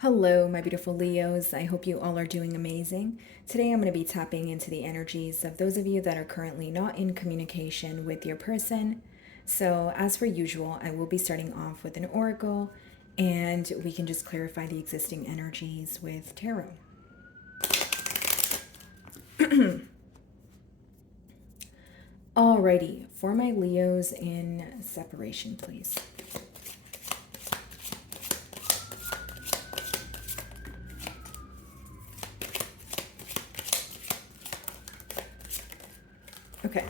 Hello, my beautiful Leos. I hope you all are doing amazing. Today, I'm going to be tapping into the energies of those of you that are currently not in communication with your person. So, as per usual, I will be starting off with an oracle and we can just clarify the existing energies with tarot. Alrighty, for my Leos in separation, please. Okay.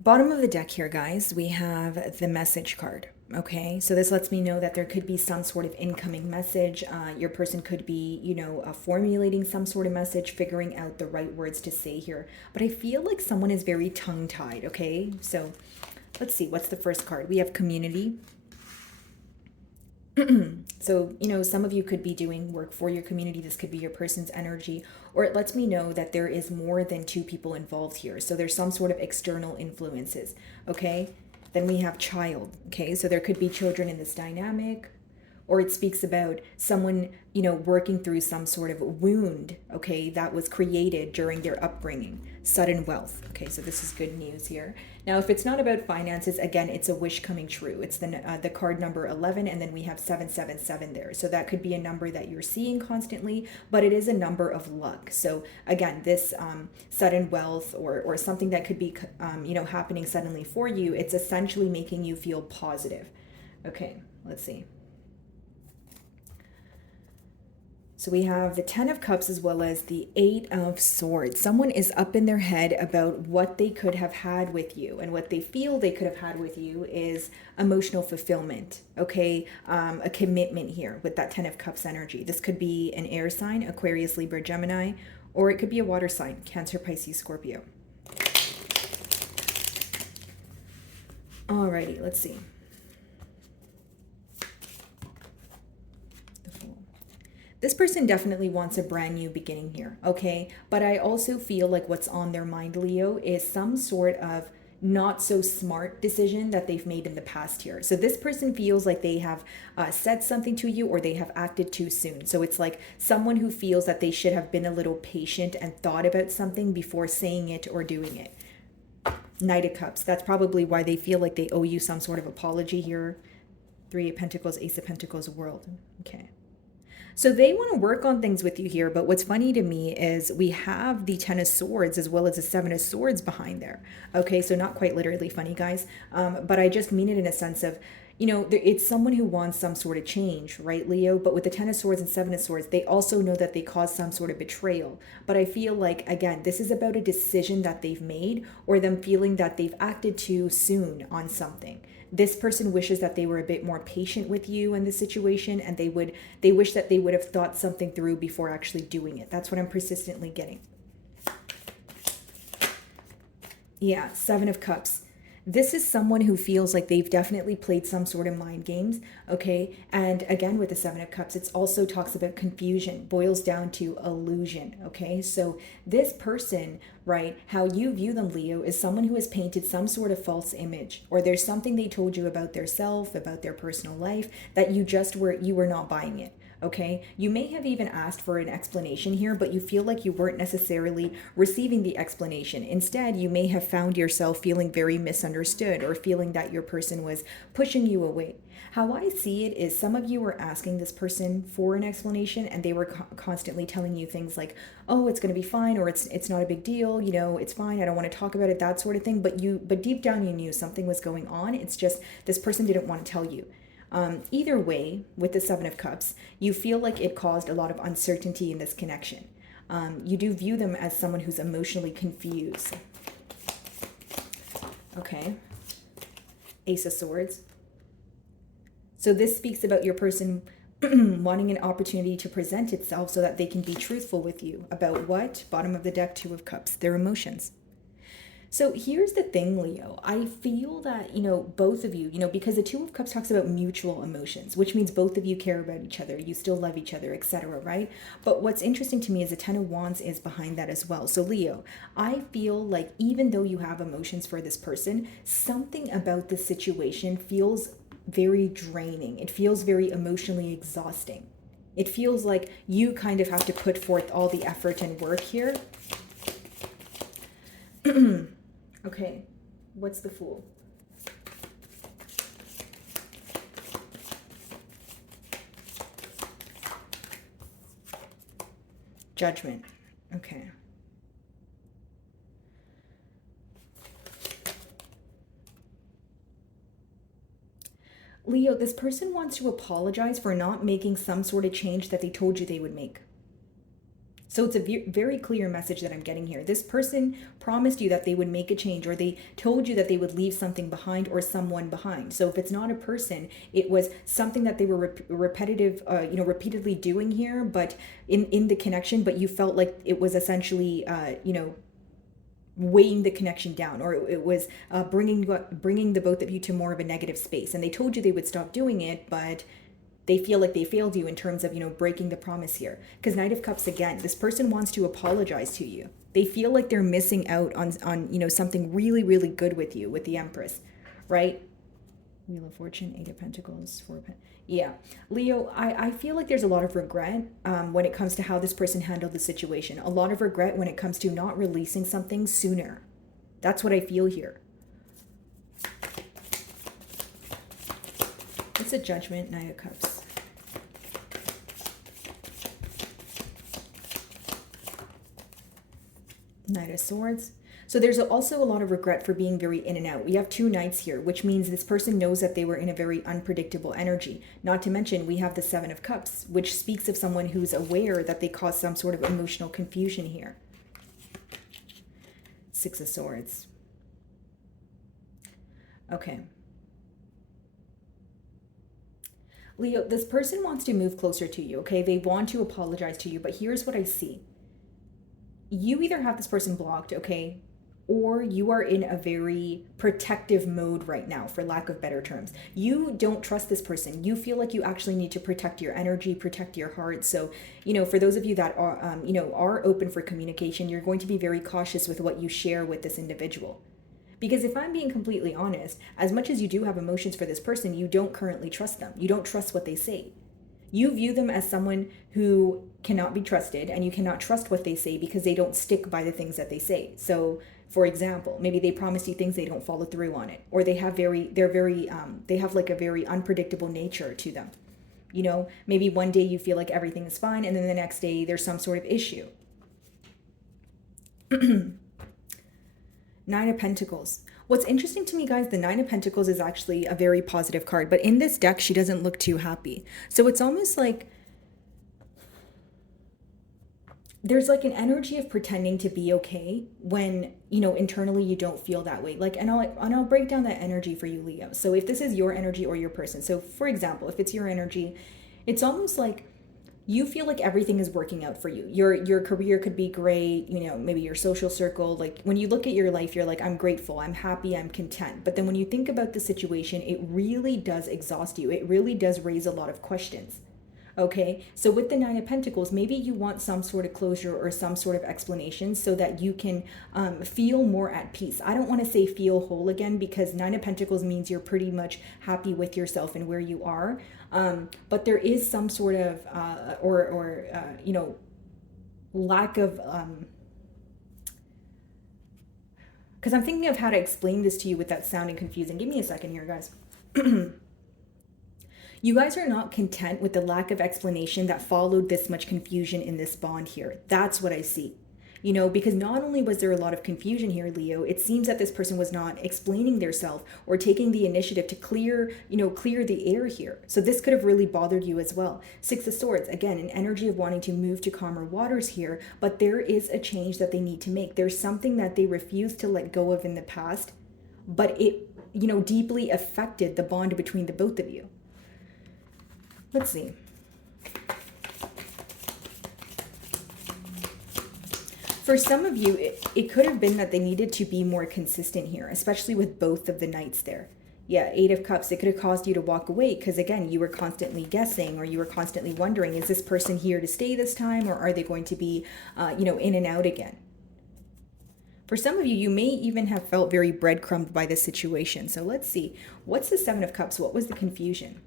Bottom of the deck here, guys, we have the message card. Okay, so this lets me know that there could be some sort of incoming message. Your person could be, formulating some sort of message, figuring out the right words to say here. But I feel like someone is very tongue tied. Okay, so let's see, what's the first card? We have community. So, some of you could be doing work for your community. This could be your person's energy, or it lets me know that there is more than two people involved here. So there's some sort of external influences. Okay. Then we have child. Okay. So there could be children in this dynamic, or it speaks about someone, working through some sort of wound, okay, that was created during their upbringing. Sudden wealth. Okay, so this is good news here. Now, if it's not about finances, again, it's a wish coming true. It's the card number 11, and then we have 777 there. So that could be a number that you're seeing constantly, but it is a number of luck. So again, this sudden wealth or something that could be, happening suddenly for you, it's essentially making you feel positive. Okay, let's see. So we have the 10 of Cups as well as the 8 of Swords. Someone is up in their head about what they could have had with you, and what they feel they could have had with you is emotional fulfillment, okay? A commitment here with that 10 of Cups energy. This could be an air sign, Aquarius, Libra, Gemini, or it could be a water sign, Cancer, Pisces, Scorpio. Alrighty, let's see. This person definitely wants a brand new beginning here, okay? But I also feel like what's on their mind, Leo, is some sort of not so smart decision that they've made in the past here. So this person feels like they have said something to you, or they have acted too soon. So it's like someone who feels that they should have been a little patient and thought about something before saying it or doing it. Knight of Cups. That's probably why they feel like they owe you some sort of apology here. Three of Pentacles, Ace of Pentacles, World. Okay. So they want to work on things with you here, but what's funny to me is we have the 10 of Swords as well as the 7 of Swords behind there. Okay, so not quite literally funny, guys, but I just mean it in a sense of, it's someone who wants some sort of change, right, Leo? But with the 10 of Swords and 7 of Swords, they also know that they caused some sort of betrayal. But I feel like, again, this is about a decision that they've made, or them feeling that they've acted too soon on something. This person wishes that they were a bit more patient with you in this situation, and they wish that they would have thought something through before actually doing it. That's what I'm persistently getting. Yeah, 7 of Cups. This is someone who feels like they've definitely played some sort of mind games, okay? And again, with the 7 of Cups, it also talks about confusion, boils down to illusion, okay? So this person, right, how you view them, Leo, is someone who has painted some sort of false image, or there's something they told you about their self, about their personal life, that you were not buying it. Okay, you may have even asked for an explanation here, but you feel like you weren't necessarily receiving the explanation. Instead, you may have found yourself feeling very misunderstood, or feeling that your person was pushing you away. How I see it is some of you were asking this person for an explanation, and they were constantly telling you things like, "Oh, it's going to be fine," or "It's not a big deal. It's fine. I don't want to talk about it." That sort of thing. But deep down, you knew something was going on. It's just this person didn't want to tell you. Either way, with the 7 of Cups, you feel like it caused a lot of uncertainty in this connection. You do view them as someone who's emotionally confused. Okay. Ace of Swords. So this speaks about your person wanting an opportunity to present itself so that they can be truthful with you about what? Bottom of the deck, 2 of Cups, their emotions. So here's the thing, Leo. I feel that, both of you, because the 2 of Cups talks about mutual emotions, which means both of you care about each other, you still love each other, etc., right? But what's interesting to me is the 10 of Wands is behind that as well. So Leo, I feel like even though you have emotions for this person, something about this situation feels very draining. It feels very emotionally exhausting. It feels like you kind of have to put forth all the effort and work here. Okay, what's the Fool? Judgment. Okay. Leo, this person wants to apologize for not making some sort of change that they told you they would make. So it's a very clear message that I'm getting here. This person promised you that they would make a change, or they told you that they would leave something behind or someone behind. So if it's not a person, it was something that they were repeatedly doing here, but in the connection, but you felt like it was essentially, weighing the connection down, or it was bringing the both of you to more of a negative space. And they told you they would stop doing it, but they feel like they failed you in terms of, breaking the promise here. Because Knight of Cups, again, this person wants to apologize to you. They feel like they're missing out on something really, really good with you, with the Empress, right? Wheel of Fortune, Eight of Pentacles, yeah. Leo, I feel like there's a lot of regret when it comes to how this person handled the situation. A lot of regret when it comes to not releasing something sooner. That's what I feel here. It's a Judgment, Knight of Cups. Knight of Swords. So there's also a lot of regret for being very in and out. We have two knights here, which means this person knows that they were in a very unpredictable energy. Not to mention, we have the Seven of Cups, which speaks of someone who's aware that they caused some sort of emotional confusion here. Six of Swords. Okay. Leo, this person wants to move closer to you, okay? They want to apologize to you, but here's what I see. You either have this person blocked, okay? Or you are in a very protective mode right now, for lack of better terms. You don't trust this person. You feel like you actually need to protect your energy, protect your heart. So, for those of you that are, are open for communication, you're going to be very cautious with what you share with this individual. Because if I'm being completely honest, as much as you do have emotions for this person, you don't currently trust them. You don't trust what they say. You view them as someone who cannot be trusted, and you cannot trust what they say because they don't stick by the things that they say. So, for example, maybe they promise you things, they don't follow through on it, or they have like a very unpredictable nature to them. Maybe one day you feel like everything is fine, and then the next day there's some sort of issue. Nine of Pentacles. What's interesting to me, guys, the Nine of Pentacles is actually a very positive card, but in this deck, she doesn't look too happy. So it's almost like there's like an energy of pretending to be okay when, internally you don't feel that way. And I'll break down that energy for you, Leo. So if this is your energy or your person, so for example, if it's your energy, it's almost like you feel like everything is working out for you. Your career could be great, maybe your social circle. Like when you look at your life, you're like, I'm grateful, I'm happy, I'm content. But then when you think about the situation, it really does exhaust you. It really does raise a lot of questions. Okay, so with the Nine of Pentacles, maybe you want some sort of closure or some sort of explanation so that you can feel more at peace. I don't want to say feel whole again, because Nine of Pentacles means you're pretty much happy with yourself and where you are. But there is some sort of, lack of, because I'm thinking of how to explain this to you without sounding confusing. Give me a second here, guys. You guys are not content with the lack of explanation that followed this much confusion in this bond here. That's what I see. Because not only was there a lot of confusion here, Leo, it seems that this person was not explaining their self or taking the initiative to clear the air here. So this could have really bothered you as well. Six of Swords, again, an energy of wanting to move to calmer waters here, but there is a change that they need to make. There's something that they refused to let go of in the past, but it, deeply affected the bond between the both of you. Let's see. For some of you, it could have been that they needed to be more consistent here, especially with both of the knights there. Yeah, Eight of Cups, it could have caused you to walk away because, again, you were constantly guessing, or you were constantly wondering, is this person here to stay this time, or are they going to be, in and out again? For some of you, you may even have felt very breadcrumbed by this situation. So let's see. What's the Seven of Cups? What was the confusion?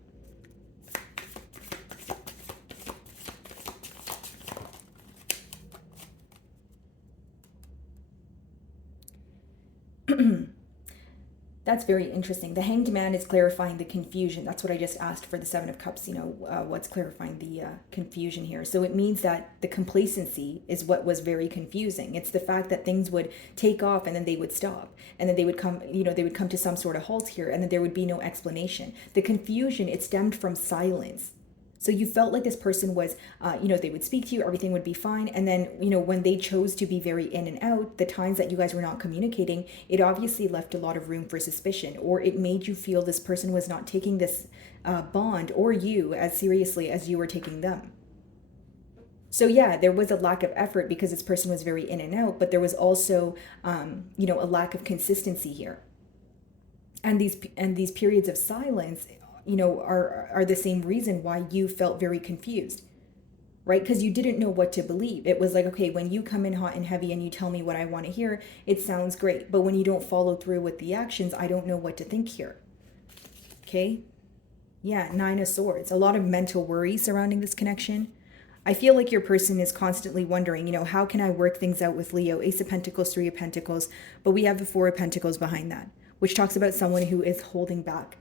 That's very interesting. The Hanged Man is clarifying the confusion. That's what I just asked for the Seven of Cups. What's clarifying the confusion here? So it means that the complacency is what was very confusing. It's the fact that things would take off and then they would stop. And then they would come, they would come to some sort of halt here and then there would be no explanation. The confusion, it stemmed from silence. So you felt like this person was, they would speak to you, everything would be fine. And then, when they chose to be very in and out, the times that you guys were not communicating, it obviously left a lot of room for suspicion, or it made you feel this person was not taking this bond or you as seriously as you were taking them. So yeah, there was a lack of effort because this person was very in and out, but there was also, a lack of consistency here. And these periods of silence are the same reason why you felt very confused, right? Because you didn't know what to believe. It was like, okay, when you come in hot and heavy and you tell me what I want to hear, it sounds great. But when you don't follow through with the actions, I don't know what to think here. Okay? Yeah, Nine of Swords. A lot of mental worry surrounding this connection. I feel like your person is constantly wondering, how can I work things out with Leo? Ace of Pentacles, Three of Pentacles, but we have the Four of Pentacles behind that, which talks about someone who is holding back.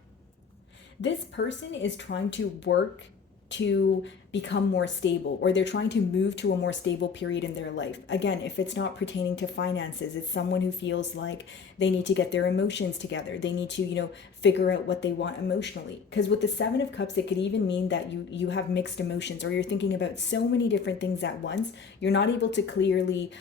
This person is trying to work to become more stable, or they're trying to move to a more stable period in their life. Again, if it's not pertaining to finances, it's someone who feels like they need to get their emotions together. They need to, figure out what they want emotionally. Because with the Seven of Cups, it could even mean that you have mixed emotions, or you're thinking about so many different things at once. You're not able to clearly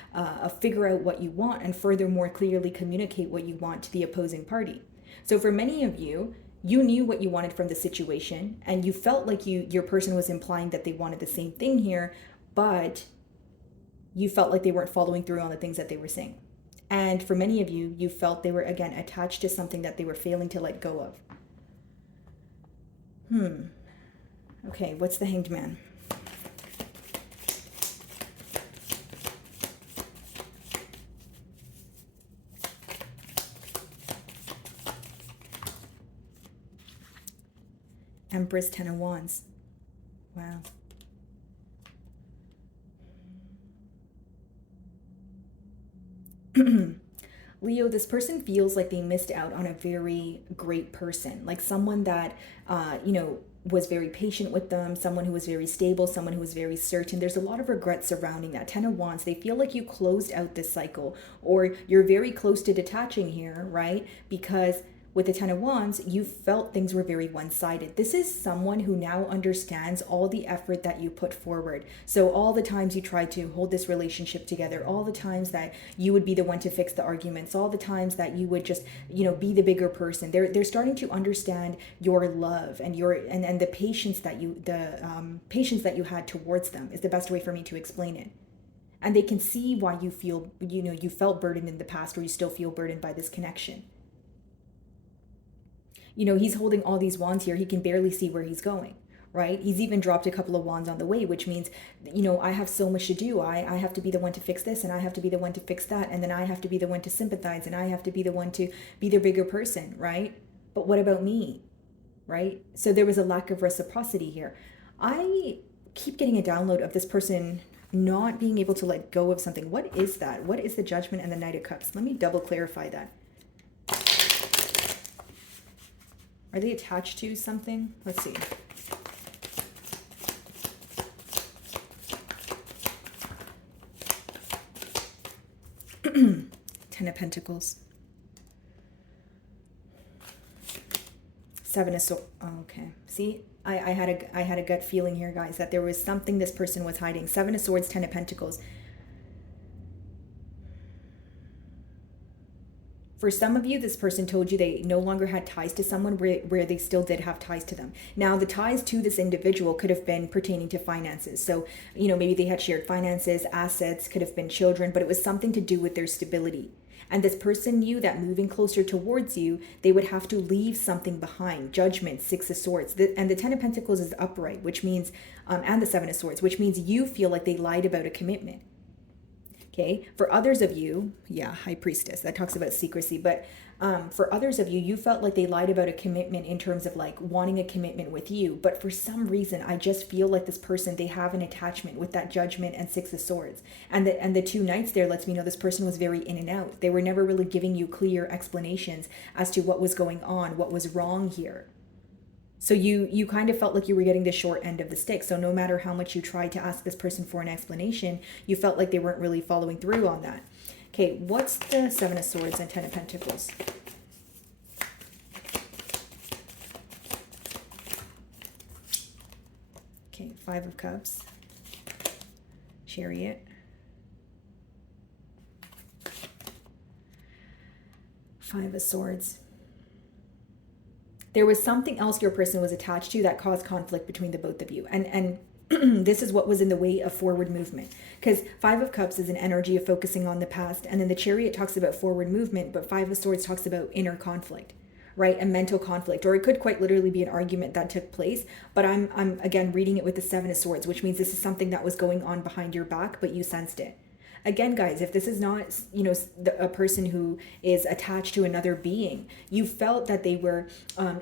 figure out what you want, and furthermore, clearly communicate what you want to the opposing party. So for many of you, you knew what you wanted from the situation, and you felt like your person was implying that they wanted the same thing here, but you felt like they weren't following through on the things that they were saying. And for many of you, you felt they were, again, attached to something that they were failing to let go of. Okay, what's the Hanged Man? Empress, Ten of Wands. Wow. Leo, this person feels like they missed out on a very great person, like someone that, was very patient with them, someone who was very stable, someone who was very certain. There's a lot of regret surrounding that. Ten of Wands, they feel like you closed out this cycle, or you're very close to detaching here, right? Because with the Ten of Wands, you felt things were very one-sided. This is someone who now understands all the effort that you put forward. So all the times you tried to hold this relationship together, all the times that you would be the one to fix the arguments, all the times that you would just, be the bigger person. They're starting to understand your love and and the patience that patience that you had towards them is the best way for me to explain it. And they can see why you feel, you felt burdened in the past, or you still feel burdened by this connection. He's holding all these wands here. He can barely see where he's going, right? He's even dropped a couple of wands on the way, which means, I have so much to do. I have to be the one to fix this, and I have to be the one to fix that, and then I have to be the one to sympathize, and I have to be the one to be the bigger person, right? But what about me, right? So there was a lack of reciprocity here. I keep getting a download of this person not being able to let go of something. What is that? What is the Judgment and the Knight of Cups? Let me double clarify that. Are they attached to something? Let's see. Ten of Pentacles. Seven of Swords. Oh, okay. See, I had a gut feeling here, guys, that there was something this person was hiding. Seven of Swords, Ten of Pentacles. For some of you, this person told you they no longer had ties to someone where they still did have ties to them. Now, the ties to this individual could have been pertaining to finances. So, maybe they had shared finances, assets, could have been children, but it was something to do with their stability. And this person knew that moving closer towards you, they would have to leave something behind. Judgment, Six of Swords. And the Ten of Pentacles is upright, which means, and the Seven of Swords, which means you feel like they lied about a commitment. Okay, for others of you, yeah, High Priestess, that talks about secrecy, but for others of you, you felt like they lied about a commitment in terms of like wanting a commitment with you. But for some reason, I just feel like this person, they have an attachment with that Judgment and Six of Swords. And the two knights there lets me know this person was very in and out. They were never really giving you clear explanations as to what was going on, what was wrong here. So you kind of felt like you were getting the short end of the stick. So no matter how much you tried to ask this person for an explanation, you felt like they weren't really following through on that. Okay, what's the Seven of Swords and Ten of Pentacles? Okay, Five of Cups, Chariot, Five of Swords. There was something else your person was attached to that caused conflict between the both of you. And this is what was in the way of forward movement. Because Five of Cups is an energy of focusing on the past. And then the Chariot talks about forward movement, but Five of Swords talks about inner conflict, right? A mental conflict. Or it could quite literally be an argument that took place. But I'm again reading it with the Seven of Swords, which means this is something that was going on behind your back, but you sensed it. Again, guys, if this is not, a person who is attached to another being, you felt that they were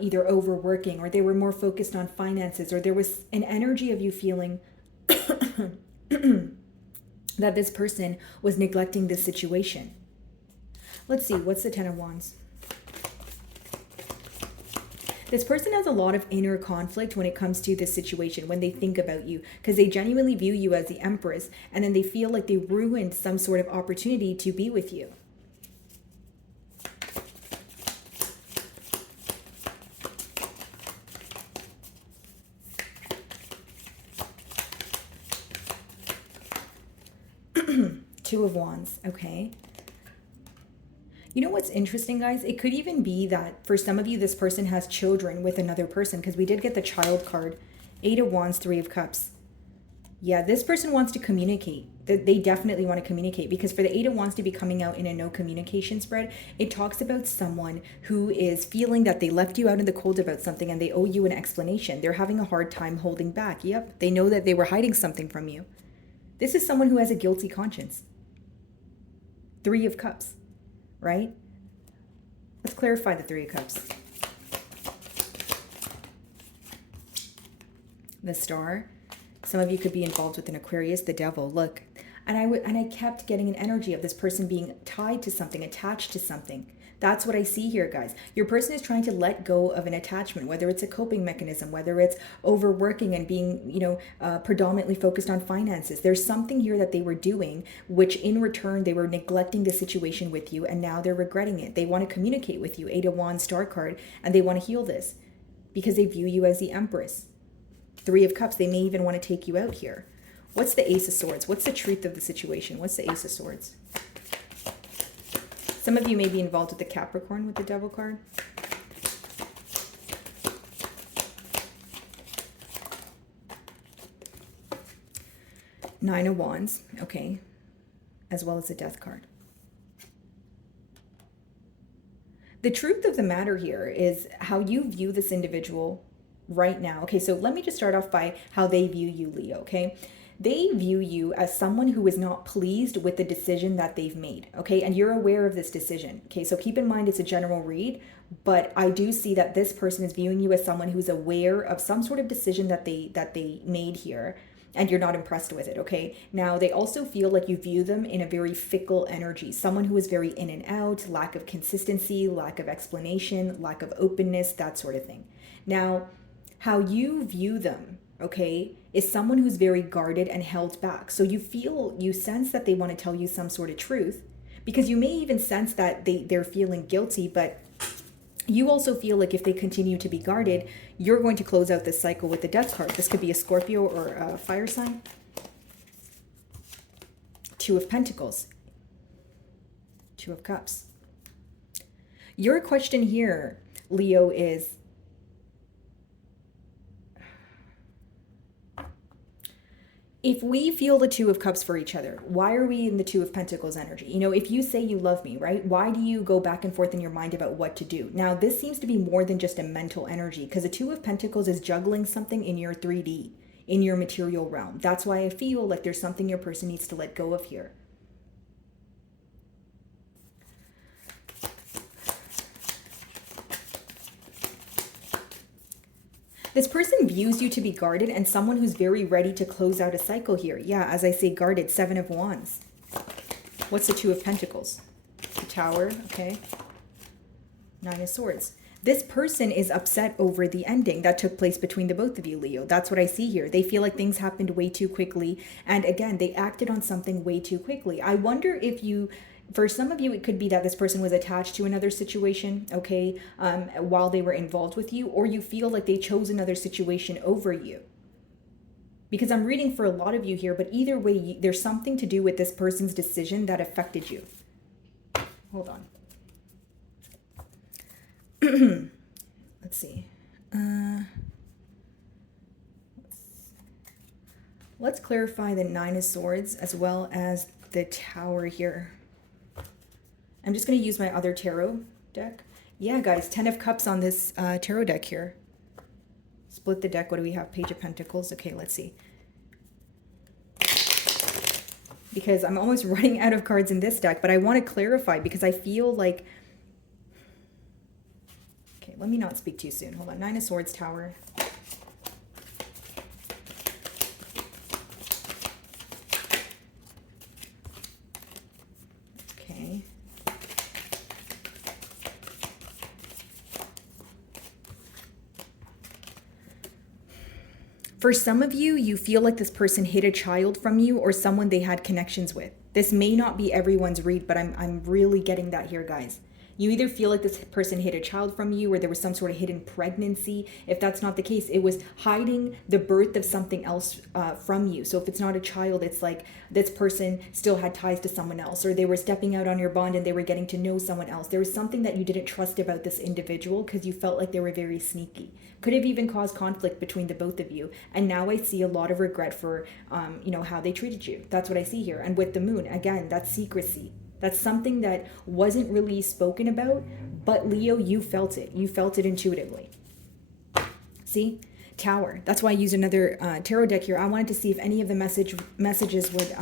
either overworking, or they were more focused on finances, or there was an energy of you feeling that this person was neglecting this situation. Let's see, what's the Ten of Wands? This person has a lot of inner conflict when it comes to this situation, when they think about you, because they genuinely view you as the Empress, and then they feel like they ruined some sort of opportunity to be with you. Two of Wands, okay. You know what's interesting, guys? It could even be that for some of you, this person has children with another person, because we did get the child card. Eight of Wands, Three of Cups. Yeah, this person wants to communicate. They definitely want to communicate, because for the Eight of Wands to be coming out in a no communication spread, it talks about someone who is feeling that they left you out in the cold about something and they owe you an explanation. They're having a hard time holding back. Yep, they know that they were hiding something from you. This is someone who has a guilty conscience. Three of Cups. Right? Let's clarify the Three of Cups. The Star. Some of you could be involved with an Aquarius, the Devil. Look, and I kept getting an energy of this person being tied to something, attached to something. That's what I see here, guys. Your person is trying to let go of an attachment, whether it's a coping mechanism, whether it's overworking and being, predominantly focused on finances. There's something here that they were doing, which in return, they were neglecting the situation with you, and now they're regretting it. They want to communicate with you, Eight of Wands, Star card, and they want to heal this because they view you as the Empress. Three of Cups, they may even want to take you out here. What's the Ace of Swords? What's the truth of the situation? What's the Ace of Swords? Some of you may be involved with the Capricorn with the Devil card. Nine of Wands, okay, as well as the Death card. The truth of the matter here is how you view this individual right now. Okay, so let me just start off by how they view you, Leo, okay? They view you as someone who is not pleased with the decision that they've made, okay? And you're aware of this decision, okay? So keep in mind it's a general read, but I do see that this person is viewing you as someone who's aware of some sort of decision that they made here, and you're not impressed with it, okay? Now, they also feel like you view them in a very fickle energy, someone who is very in and out, lack of consistency, lack of explanation, lack of openness, that sort of thing. Now, how you view them, okay, is someone who's very guarded and held back. So you sense that they want to tell you some sort of truth, because you may even sense that they're feeling guilty, but you also feel like if they continue to be guarded, you're going to close out this cycle with the Death card. This could be a Scorpio or a fire sign. Two of Pentacles. Two of Cups. Your question here, Leo, is if we feel the Two of Cups for each other, why are we in the Two of Pentacles energy? If you say you love me, right? Why do you go back and forth in your mind about what to do? Now, this seems to be more than just a mental energy, because the Two of Pentacles is juggling something in your 3D, in your material realm. That's why I feel like there's something your person needs to let go of here. This person views you to be guarded and someone who's very ready to close out a cycle here. Yeah, as I say, guarded. 7 of Wands. What's the 2 of Pentacles? The Tower, okay. 9 of Swords. This person is upset over the ending that took place between the both of you, Leo. That's what I see here. They feel like things happened way too quickly. And again, they acted on something way too quickly. I wonder if you, for some of you, it could be that this person was attached to another situation, okay, while they were involved with you, or you feel like they chose another situation over you. Because I'm reading for a lot of you here, but either way, there's something to do with this person's decision that affected you. Hold on. Let's see. Let's clarify the 9 of Swords as well as the Tower here. I'm just going to use my other tarot deck. Yeah, guys, 10 of Cups on this tarot deck here. Split the deck. What do we have? Page of Pentacles. Okay, let's see. Because I'm almost running out of cards in this deck, but I want to clarify because I feel like... Okay, let me not speak too soon. Hold on. 9 of Swords, Tower. Okay. For some of you, you feel like this person hid a child from you or someone they had connections with. This may not be everyone's read, but I'm really getting that here, guys. You either feel like this person hid a child from you or there was some sort of hidden pregnancy. If that's not the case, it was hiding the birth of something else from you. So if it's not a child, it's like this person still had ties to someone else, or they were stepping out on your bond and they were getting to know someone else. There was something that you didn't trust about this individual because you felt like they were very sneaky. Could have even caused conflict between the both of you. And now I see a lot of regret for, how they treated you. That's what I see here. And with the moon, again, that's secrecy. That's something that wasn't really spoken about, but Leo, you felt it. You felt it intuitively. See? Tower. That's why I used another tarot deck here. I wanted to see if any of the messages would,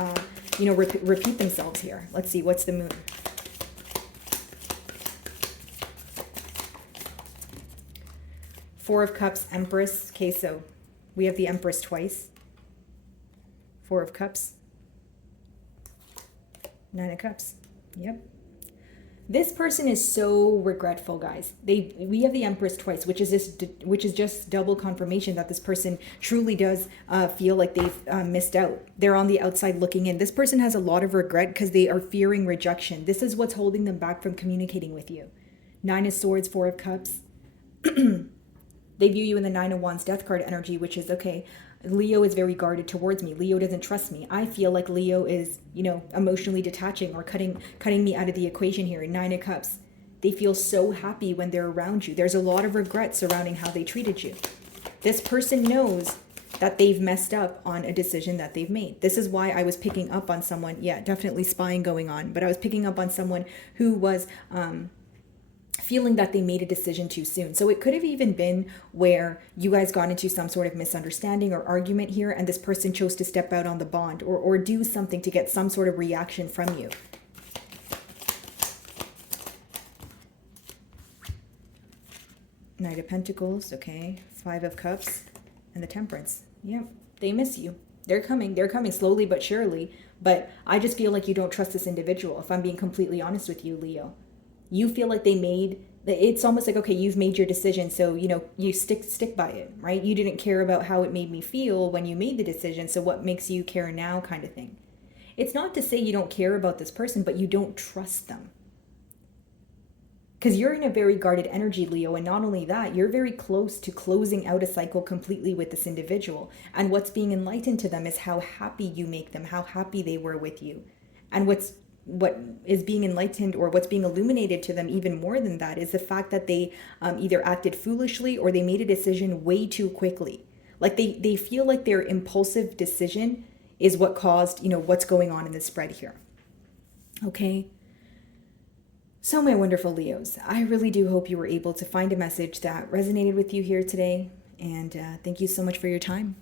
repeat themselves here. Let's see. What's the moon? Four of Cups, Empress. Okay, so we have the Empress twice. 4 of Cups. 9 of Cups. Yep. This person is so regretful, guys. We have the Empress twice, which is just double confirmation that this person truly does feel like they've missed out. They're on the outside looking in. This person has a lot of regret because they are fearing rejection. This is what's holding them back from communicating with you. 9 of Swords, 4 of Cups. They view you in the 9 of Wands death card energy, which is, okay, Leo is very guarded towards me. Leo doesn't trust me. I feel like Leo is, emotionally detaching or cutting me out of the equation here. 9 of Cups. They feel so happy when they're around you. There's a lot of regret surrounding how they treated you. This person knows that they've messed up on a decision that they've made. This is why I was picking up on someone. Yeah, definitely spying going on. But I was picking up on someone who was... feeling that they made a decision too soon. So it could have even been where you guys got into some sort of misunderstanding or argument here, and this person chose to step out on the bond or do something to get some sort of reaction from you. Knight of Pentacles, okay. 5 of Cups and the Temperance. Yep, they miss you. They're coming slowly but surely. But I just feel like you don't trust this individual, if I'm being completely honest with you, Leo. You feel like it's almost like, okay, you've made your decision, so, you stick by it, right? You didn't care about how it made me feel when you made the decision, so what makes you care now, kind of thing. It's not to say you don't care about this person, but you don't trust them. Because you're in a very guarded energy, Leo, and not only that, you're very close to closing out a cycle completely with this individual. And what's being enlightened to them is how happy you make them, how happy they were with you. And what is being enlightened, or what's being illuminated to them even more than that, is the fact that they either acted foolishly or they made a decision way too quickly. Like they feel like their impulsive decision is what caused, what's going on in this spread here. Okay. So my wonderful Leos, I really do hope you were able to find a message that resonated with you here today. And thank you so much for your time.